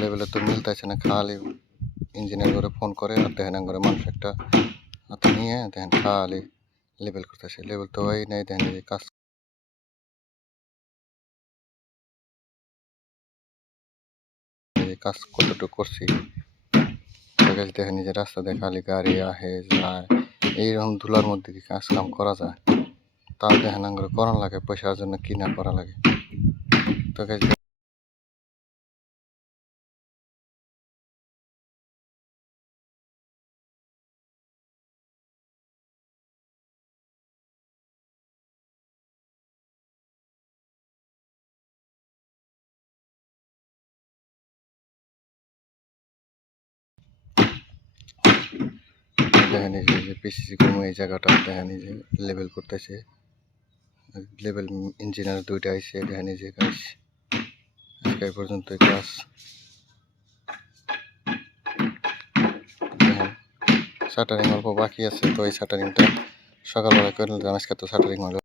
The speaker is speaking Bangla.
লেভেলে তো মিলতেছে না, খালি ইঞ্জিনিয়ার করে ফোন করে আর দেখেন করে মানুষ একটা হাতে নিয়ে দেখেন খালি লেভেল করতেছে। লেভেল তো হয় নাই, দেখেন এই কাজ কতটুকু করছি দেখেন যে রাস্তা দিয়ে খালি গাড়ি আহে যায়, এইরকম ধুলার মধ্যে কি কাজ কাম করা যায়? তাও দেখেন করে করার লাগে, পয়সার জন্য কি না করা লাগে। তো দেখেন এই যে পিসিসি কমে এই জায়গাটা দেখেন এই যে লেভেল করতেছে। লেভেল ইঞ্জিনিয়ার দুইটা আইসে, দেখেন এই যে কাজ আজকে এই পর্যন্ত কাজ। দেখেন শাটারিং অল্প বাকি আছে, তো এই শাটারিংটা সকালবেলা করে নিলাম, আজকে তো শাটারিং হলো।